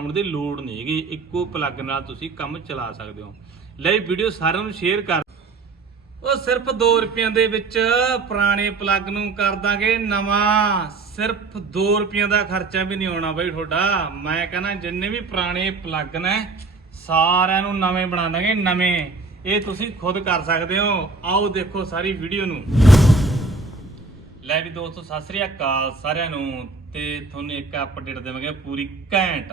ਲਾਉਣ ਦੀ ਲੋੜ ਨਹੀਂ ਹੈਗੀ। ਇੱਕੋ ਪਲੱਗ ਨਾਲ ਤੁਸੀਂ ਕੰਮ ਚਲਾ ਸਕਦੇ ਹੋ। ਲੈ ਵੀਡੀਓ ਸਾਰਿਆਂ ਨੂੰ ਸ਼ੇਅਰ ਕਰ। ਉਹ ਸਿਰਫ 2 ਰੁਪਈਆਂ ਦੇ ਵਿੱਚ ਪੁਰਾਣੇ ਪਲੱਗ ਨੂੰ ਕਰ ਦਾਂਗੇ ਨਵਾਂ। ਸਿਰਫ 2 ਰੁਪਈਆਂ ਦਾ ਖਰਚਾ ਵੀ ਨਹੀਂ ਆਉਣਾ ਬਈ ਤੁਹਾਡਾ। ਮੈਂ ਕਹਿੰਦਾ ਜਿੰਨੇ ਵੀ ਪੁਰਾਣੇ ਪਲੱਗ ਨੇ, ਸਾਰਿਆਂ ਨੂੰ ਨਵੇਂ ਬਣਾ ਦਾਂਗੇ, ਨਵੇਂ। ਇਹ ਤੁਸੀਂ ਖੁਦ ਕਰ ਸਕਦੇ ਹੋ। ਆਓ ਦੇਖੋ ਸਾਰੀ ਵੀਡੀਓ ਨੂੰ। ਲੈ ਵੀ ਦੋਸਤੋ, ਸਤਿ ਸ੍ਰੀ ਅਕਾਲ ਸਾਰਿਆਂ ਨੂੰ। ਤੇ ਤੁਹਾਨੂੰ ਇੱਕ ਅਪਡੇਟ ਦੇਵਾਂਗੇ ਪੂਰੀ ਘੈਂਟ।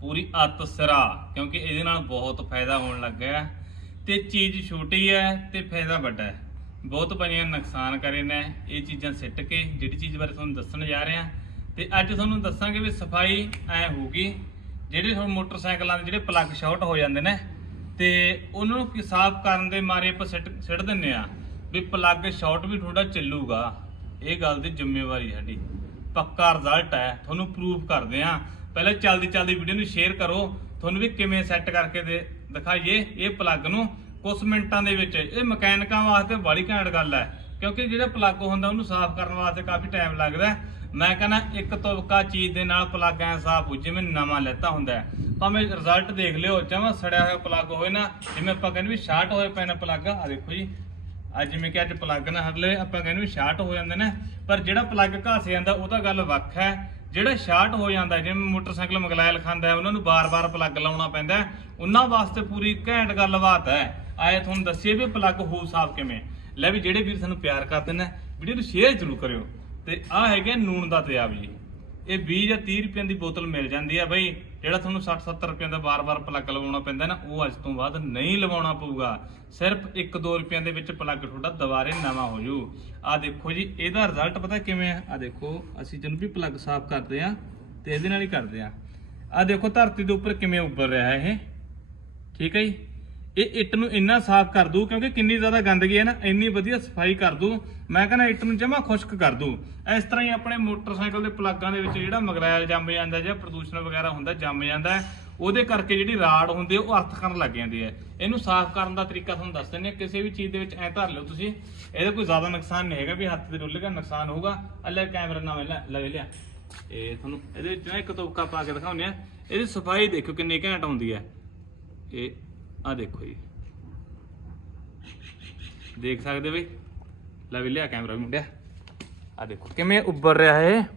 ਪੂਰੀ ਅੱਤ ਸਿਰਾ, ਕਿਉਂਕਿ ਇਹਦੇ ਨਾਲ ਬਹੁਤ ਫਾਇਦਾ ਹੋਣ ਲੱਗਾ ਹੈ ਤੇ ਚੀਜ਼ ਛੋਟੀ ਹੈ ਤੇ ਫਾਇਦਾ ਵੱਡਾ ਹੈ। ਬਹੁਤ ਬਣੀਆਂ ਨੁਕਸਾਨ ਕਰੇ ਨੇ ਇਹ ਚੀਜ਼ਾਂ ਸਿੱਟ ਕੇ, ਜਿਹੜੀ ਚੀਜ਼ ਬਾਰੇ ਤੁਹਾਨੂੰ ਦੱਸਣ ਜਾ ਰਹੇ। ਹਾਂ ਤੇ ਅੱਜ ਤੁਹਾਨੂੰ ਦੱਸਾਂਗੇ ਵੀ ਸਫ਼ਾਈ ਐ ਹੋਊਗੀ, ਜਿਹੜੇ ਹੁਣ ਮੋਟਰਸਾਈਕਲਾਂ ਦੇ ਜਿਹੜੇ ਪਲੱਗ ਸ਼ਾਰਟ ਹੋ ਜਾਂਦੇ ਨੇ, ਤੇ ਉਹਨਾਂ ਨੂੰ ਕੀ ਸਾਫ਼ ਕਰਨ ਦੇ ਮਾਰੇ ਆਪਾਂ ਸਿੱਟ ਸਿੱਟ ਦਿੰਨੇ ਆ ਵੀ ਪਲੱਗ ਸ਼ਾਰਟ ਵੀ ਥੋੜਾ ਚੱਲੂਗਾ। ਇਹ ਗੱਲ ਦੀ ਜ਼ਿੰਮੇਵਾਰੀ ਸਾਡੀ। ਪੱਕਾ ਰਿਜ਼ਲਟ ਹੈ, ਤੁਹਾਨੂੰ ਪ੍ਰੂਫ ਕਰਦੇ ਆ ਪਹਿਲਾਂ ਚੱਲਦੀ ਚੱਲਦੀ ਵੀਡੀਓ ਨੂੰ ਸ਼ੇਅਰ ਕਰੋ। ਤੁਹਾਨੂੰ ਵੀ ਕਿਵੇਂ ਸੈੱਟ ਕਰਕੇ ਦੇ ਦਿਖਾਈਏ ਇਹ ਪਲੱਗ ਨੂੰ। ਕੁਝ ਮਿੰਟਾਂ ਦੇ ਵਿੱਚ। ਇਹ ਮਕੈਨਿਕਾਂ ਵਾਸਤੇ ਬੜੀ ਘੈਂਟ ਗੱਲ ਹੈ। ਕਿਉਂਕਿ ਜਿਹੜਾ ਪਲੱਗ ਹੁੰਦਾ ਉਹਨੂੰ ਸਾਫ਼ ਕਰਨ ਵਾਸਤੇ ਕਾਫੀ ਟਾਈਮ ਲੱਗਦਾ ਮੈਂ ਕਹਿੰਦਾ ਇੱਕ ਤੁਬਕਾ ਚੀਜ਼ ਦੇ ਨਾਲ ਪਲੱਗ ਐ ਸਾਫ਼ ਹੋ ਜਿਵੇਂ ਨਵਾਂ ਲੈਤਾ ਹੁੰਦਾ ਭਾਵੇਂ ਰਿਜ਼ਲਟ ਦੇਖ ਲਿਓ ਜਮਾ ਸੜਿਆ ਹੋਇਆ ਪਲੱਗ ਹੋਏ ਨਾ, ਜਿਵੇਂ ਆਪਾਂ ਕਹਿੰਦੇ ਵੀ ਸ਼ਾਰਟ ਹੋਏ ਪਏ ਨੇ ਪਲੱਗ ਆ ਦੇਖੋ ਜੀ। ਅੱਜ ਜਿਵੇਂ ਕਿ ਅੱਜ ਪਲੱਗ ਨਾ ਹਰਲੇ ਆਪਾਂ ਕਹਿੰਦੇ ਵੀ ਸ਼ਾਰਟ ਹੋ ਜਾਂਦੇ ਨੇ। ਪਰ ਜਿਹੜਾ ਪਲੱਗ ਘਸ ਜਾਂਦਾ, ਉਹ ਤਾਂ ਗੱਲ ਵੱਖ ਹੈ। ਜਿਹੜਾ ਸ਼ਾਰਟ ਹੋ ਜਾਂਦਾ, ਜਿਵੇਂ ਮੋਟਰਸਾਈਕਲ ਮਗਲਾਇਲ ਖਾਂਦਾ ਉਹਨਾਂ ਨੂੰ ਬਾਰ-ਬਾਰ ਪਲੱਗ ਲਾਉਣਾ ਪੈਂਦਾ ਉਹਨਾਂ ਵਾਸਤੇ ਪੂਰੀ ਘੈਂਟ ਗੱਲਬਾਤ ਹੈ। ਆਏ ਤੁਹਾਨੂੰ ਦੱਸੀਏ ਵੀ ਪਲੱਗ ਹੋ ਸਾਫ਼ ਕਿਵੇਂ? ਲੈ ਵੀ ਜਿਹੜੇ ਵੀਰ ਸਾਨੂੰ ਪਿਆਰ ਕਰਦੇ ਨੇ, ਵੀਡੀਓ ਨੂੰ ਸ਼ੇਅਰ ਜ਼ਰੂਰ ਕਰਿਓ। ਤੇ ਆ ਹੈਗੇ ਨੂਣ ਦਾ ਤੇਜ਼ਾਬ ਜੀ। ਇਹ 20 ਜਾਂ 30 ਰੁਪਏ ਦੀ ਬੋਤਲ ਮਿਲ ਜਾਂਦੀ ਆ ਬਈ। ਜਿਹੜਾ ਤੁਹਾਨੂੰ 60 70 ਰੁਪਏ ਦਾ ਬਾਰ-ਬਾਰ ਪਲੱਗ ਲਵਾਉਣਾ ਪੈਂਦਾ ਨਾ, ਉਹ ਅੱਜ ਤੋਂ ਬਾਅਦ ਨਹੀਂ ਲਵਾਉਣਾ ਪਊਗਾ। ਸਿਰਫ 1-2 ਰੁਪਏ ਦੇ ਵਿੱਚ ਪਲੱਗ ਤੁਹਾਡਾ ਦੁਬਾਰੇ ਨਵਾਂ ਹੋ ਜੂ। ਆ ਦੇਖੋ ਜੀ, ਇਹਦਾ ਰਿਜ਼ਲਟ ਪਤਾ ਕਿਵੇਂ ਆ? ਆ ਦੇਖੋ, ਅਸੀਂ ਜਦੋਂ ਵੀ ਪਲੱਗ ਸਾਫ਼ ਕਰਦੇ ਆ ਤੇ ਇਹਦੇ ਨਾਲ ਹੀ ਕਰਦੇ ਆ। ਆ ਦੇਖੋ, ਧਰਤੀ ਦੇ ਉੱਪਰ ਕਿਵੇਂ ਉੱਭਰ ਰਿਹਾ ਇਹ। ਠੀਕ ਹੈ ਜੀ? ਇਹ ਇੱਟ ਨੂੰ ਇੰਨਾ ਸਾਫ਼ ਕਰ ਦੂ ਕਿਉਂਕਿ ਕਿੰਨੀ ਜ਼ਿਆਦਾ ਗੰਦਗੀ ਹੈ ਨਾ, ਇੰਨੀ ਵਧੀਆ ਸਫ਼ਾਈ ਕਰ ਦੂ ਮੈਂ ਕਹਿੰਦਾ ਇੱਟ ਨੂੰ ਜਮਾ ਖੁਸ਼ਕ ਕਰ ਦੂ ਇਸ ਤਰ੍ਹਾਂ ਹੀ ਆਪਣੇ ਮੋਟਰਸਾਈਕਲ ਦੇ ਪਲੱਗਾਂ ਦੇ ਵਿੱਚ ਜਿਹੜਾ ਮਗਰੈਲ ਜੰਮ ਜਾਂਦਾ ਜਾਂ ਪ੍ਰਦੂਸ਼ਣ ਵਗੈਰਾ ਹੁੰਦਾ, ਜੰਮ ਜਾਂਦਾ ਉਹਦੇ ਕਰਕੇ ਜਿਹੜੀ ਰਾੜ ਹੁੰਦੀ ਉਹ ਅਰਥ ਕਰਨ ਲੱਗ ਜਾਂਦੀ ਹੈ। ਇਹਨੂੰ ਸਾਫ਼ ਕਰਨ ਦਾ ਤਰੀਕਾ ਤੁਹਾਨੂੰ ਦੱਸ ਦਿੰਦੇ ਹਾਂ। ਕਿਸੇ ਵੀ ਚੀਜ਼ ਦੇ ਵਿੱਚ ਐ ਧਰ ਲਿਓ ਤੁਸੀਂ। ਇਹਦਾ ਕੋਈ ਜ਼ਿਆਦਾ ਨੁਕਸਾਨ ਨਹੀਂ ਹੈਗਾ, ਵੀ ਹੱਥ ਤੇ ਡੁੱਲੇਗਾ ਨੁਕਸਾਨ ਹੋਊਗਾ। ਅੱਲੇ ਕੈਮਰਾ ਨਾਲ ਲੈ ਲੈ ਲਿਆ। ਇਹ ਤੁਹਾਨੂੰ ਇਹਦੇ ਵਿੱਚ ਨਾ ਇੱਕ ਤੁਪਕਾ ਪਾ ਕੇ ਦਿਖਾਉਂਦੇ ਆ ਇਹਦੀ ਸਫ਼ਾਈ ਦੇਖੋ ਕਿੰਨੀ ਘੈਂਟ ਹੁੰਦੀ ਹੈ। ਇਹ ਆ ਦੇਖੋ ਜੀ। ਦੇਖ ਸਕਦੇ ਬਈ? ਲੈ ਵੀ ਲਿਆ ਕੈਮਰਾ ਵੀ ਮੁੰਡਿਆ। ਆ ਦੇਖੋ, ਕਿਵੇਂ ਉੱਭਰ ਰਿਹਾ ਹੈ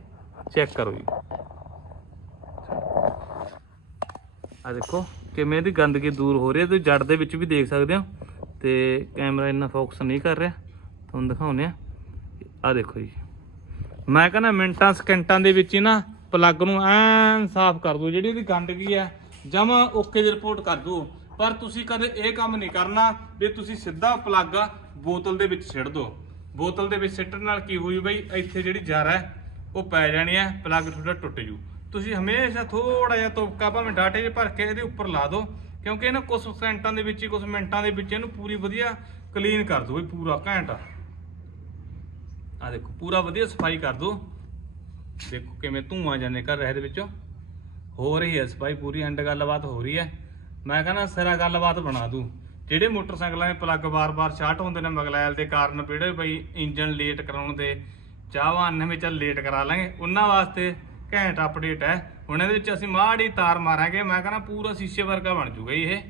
ਚੈੱਕ ਕਰੋ ਜੀ। ਆ ਦੇਖੋ, ਕਿਵੇਂ ਇਹਦੀ ਗੰਦਗੀ ਦੂਰ ਹੋ ਰਹੀ ਹੈ। ਤੇ ਜੜ ਦੇ ਵਿੱਚ ਵੀ ਦੇਖ ਸਕਦੇ ਹੋ। ਤੇ ਕੈਮਰਾ ਇੰਨਾ ਫੋਕਸ ਨਹੀਂ ਕਰ ਰਿਹਾ। ਤੁਹਾਨੂੰ ਦਿਖਾਉਂਦੇ ਆ ਆ ਦੇਖੋ ਜੀ। ਮੈਂ ਕਹਿੰਦਾ ਮਿੰਟਾਂ, ਸਕਿੰਟਾਂ ਦੇ ਵਿੱਚ ਹੀ ਨਾ ਪਲੱਗ ਨੂੰ ਐਨ ਸਾਫ਼ ਕਰ ਦੋ ਜਿਹੜੀ ਇਹਦੀ ਗੰਦਗੀ ਹੈ, ਜਮਾ ਓਕੇ ਦੀ ਰਿਪੋਰਟ ਕਰ ਦੋ ਪਰ ਤੁਸੀਂ ਕਦੇ ਇਹ ਕੰਮ ਨਹੀਂ ਕਰਨਾ ਵੀ ਤੁਸੀਂ ਸਿੱਧਾ ਪਲੱਗ ਬੋਤਲ ਦੇ ਵਿੱਚ ਸਿੱਟ ਦੋ ਬੋਤਲ ਦੇ ਵਿੱਚ ਸਿੱਟਣ ਨਾਲ ਕੀ ਹੋਈ ਬਈ, ਇੱਥੇ ਜਿਹੜੀ ਜਰ ਹੈ, ਉਹ ਪੈ ਜਾਣੀ ਹੈ, ਪਲੱਗ ਤੁਹਾਡਾ ਟੁੱਟ ਜੂ। ਤੁਸੀਂ ਹਮੇਸ਼ਾ ਥੋੜਾ ਜਿਹਾ ਤੋਪਕਾ, ਭਾਵੇਂ ਡਾਟੇ 'ਚ ਭਰ ਕੇ ਇਹਦੇ ਉੱਪਰ ਲਾ ਦਿਓ, ਕਿਉਂਕਿ ਇਹਨਾਂ ਕੁਝ ਸਕਿੰਟਾਂ ਦੇ ਵਿੱਚ ਹੀ ਕੁਝ ਮਿੰਟਾਂ ਦੇ ਵਿੱਚ ਇਹਨੂੰ ਪੂਰੀ ਵਧੀਆ ਕਲੀਨ ਕਰ ਦਿਓ ਬਈ, ਪੂਰਾ ਘੈਂਟ। ਆ ਦੇਖੋ, ਪੂਰਾ ਵਧੀਆ ਸਫ਼ਾਈ ਕਰ ਦੋ ਦੇਖੋ ਕਿਵੇਂ ਧੂਆਂ ਜਾਂ ਨਿਕਲ ਰਿਹਾ ਇਹਦੇ ਵਿੱਚੋਂ। ਹੋ ਰਹੀ ਹੈ ਸਫ਼ਾਈ ਪੂਰੀ ਐਂਡ ਗੱਲਬਾਤ ਹੋ ਰਹੀ ਹੈ। ਮੈਂ ਕਹਿੰਦਾ ਸਿਰਾ ਗੱਲਬਾਤ ਬਣਾ ਦੂ। ਜਿਹੜੇ ਮੋਟਰਸਾਈਕਲਾਂ ਦੇ ਪਲੱਗ ਵਾਰ ਵਾਰ ਸ਼ਾਰਟ ਹੁੰਦੇ ਨੇ ਮਗਲੈਲ ਦੇ ਕਾਰਨ ਵੀੜੇ ਬਈ ਇੰਜਨ ਲੇਟ ਕਰਾਉਣ ਦੇ ਚਾਹਵਾਨ ਨਵੇਂ ਚੱਲ ਲੇਟ ਕਰਾ ਲਾਂਗੇ, ਉਹਨਾਂ ਵਾਸਤੇ ਘੈਂਟ ਅਪਡੇਟ ਹੈ। ਹੁਣ ਇਹਦੇ ਵਿੱਚ ਅਸੀਂ ਮਾੜੀ ਤਾਰ ਮਾਰਾਂਗੇ, ਮੈਂ ਕਹਿੰਦਾ ਪੂਰਾ ਸ਼ੀਸ਼ੇ ਵਰਗਾ ਬਣ ਜੂਗਾ ਜੀ ਇਹ।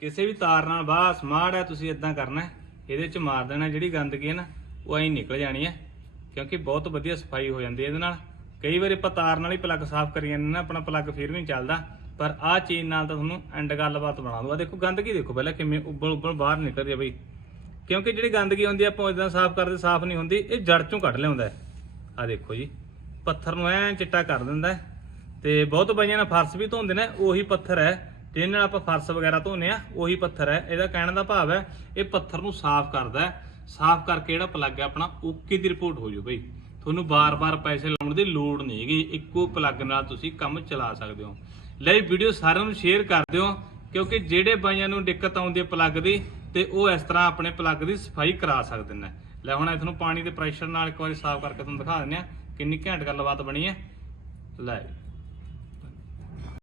ਕਿਸੇ ਵੀ ਤਾਰ ਨਾਲ ਬਾਹ ਸਮਾਰਟ ਹੈ, ਤੁਸੀਂ ਇਦਾਂ ਕਰਨਾ ਇਹਦੇ ਚ ਮਾਰ ਦੇਣਾ, ਜਿਹੜੀ ਗੰਦਗੀ ਹੈ ਨਾ, ਉਹ ਐਂ ਨਿਕਲ ਜਾਣੀ ਹੈ। ਕਿਉਂਕਿ ਬਹੁਤ ਵਧੀਆ ਸਫ਼ਾਈ ਹੋ ਜਾਂਦੀ ਹੈ ਇਹਦੇ ਨਾਲ। ਕਈ ਵਾਰੀ ਆਪਾਂ ਤਾਰ ਨਾਲ ਹੀ ਪਲੱਗ ਸਾਫ਼ ਕਰੀ ਜਾਂਦੇ ਨਾ, ਆਪਣਾ ਪਲੱਗ ਫਿਰ ਵੀ ਨਹੀਂ ਚੱਲਦਾ। ਪਰ ਆਹ ਚੀਜ਼ ਨਾਲ ਤਾਂ ਤੁਹਾਨੂੰ ਐਂਡ ਗੱਲਬਾਤ ਬਣਾ ਦੂਗਾ ਦੇਖੋ, ਗੰਦਗੀ ਦੇਖੋ ਪਹਿਲਾਂ ਕਿਵੇਂ ਉੱਬਲ ਉੱਬਲ ਬਾਹਰ ਨਿਕਲ ਰਹੀ ਹੈ ਬਈ। ਕਿਉਂਕਿ ਜਿਹੜੀ ਗੰਦਗੀ ਹੁੰਦੀ ਆ, ਆਪਾਂ ਇਦਾਂ ਸਾਫ਼ ਕਰਦੇ, ਸਾਫ਼ ਨਹੀਂ ਹੁੰਦੀ, ਇਹ ਜੜ ਚੋਂ ਕੱਢ ਲਿਆਉਂਦਾ ਹੈ। ਆ ਦੇਖੋ ਜੀ, ਪੱਥਰ ਨੂੰ ਐ ਚਿੱਟਾ ਕਰ ਦਿੰਦਾ ਹੈ। ਤੇ ਬਹੁਤ ਬਾਈਆਂ ਨਾਲ ਫਰਸ਼ ਵੀ ਧੋਂਦੇ ਨੇ, ਉਹੀ ਪੱਥਰ ਹੈ। ਜਿਹਦੇ ਨਾਲ ਆਪਾਂ ਫਰਸ਼ ਵਗੈਰਾ ਧੋਨੇ ਆ ਉਹੀ ਪੱਥਰ ਹੈ। ਇਹਦਾ ਕਹਿਣ ਦਾ ਭਾਵ ਹੈ, ਇਹ ਪੱਥਰ ਨੂੰ ਸਾਫ਼ ਕਰਦਾ ਸਾਫ਼ ਕਰਕੇ ਜਿਹੜਾ ਪਲੱਗ ਹੈ ਆਪਣਾ ਓਕੇ ਦੀ ਰਿਪੋਰਟ ਹੋ ਜੂ ਬਈ? ਤੁਹਾਨੂੰ ਬਾਰ-ਬਾਰ ਪੈਸੇ ਲਾਉਣ ਦੀ ਲੋੜ ਨਹੀਂ ਹੈਗੀ। ਇੱਕੋ ਪਲੱਗ ਨਾਲ ਤੁਸੀਂ ਕੰਮ ਚਲਾ ਸਕਦੇ ਹੋ। ਲੈ ਵੀਡੀਓ ਸਾਰਿਆਂ ਨੂੰ ਸ਼ੇਅਰ ਕਰ ਦਿਓ, ਕਿਉਂਕਿ ਜਿਹੜੇ ਬਾਈਆਂ ਨੂੰ ਦਿੱਕਤ ਆਉਂਦੀ ਹੈ ਪਲੱਗ ਦੀ, ਤੇ ਉਹ ਇਸ ਤਰ੍ਹਾਂ ਆਪਣੇ ਪਲੱਗ ਦੀ ਸਫ਼ਾਈ ਕਰਾ ਸਕਦੇ ਨੇ। ਲੈ ਹੁਣ ਇਹ ਤੁਹਾਨੂੰ ਪਾਣੀ ਦੇ ਪ੍ਰੈਸ਼ਰ ਨਾਲ ਇੱਕ ਵਾਰੀ ਸਾਫ਼ ਕਰਕੇ ਤੁਹਾਨੂੰ ਦਿਖਾ ਦਿੰਦੇ ਆ ਕਿੰਨੀ ਘੈਂਟ ਗੱਲਬਾਤ ਬਣੀ ਹੈ। ਲੈ।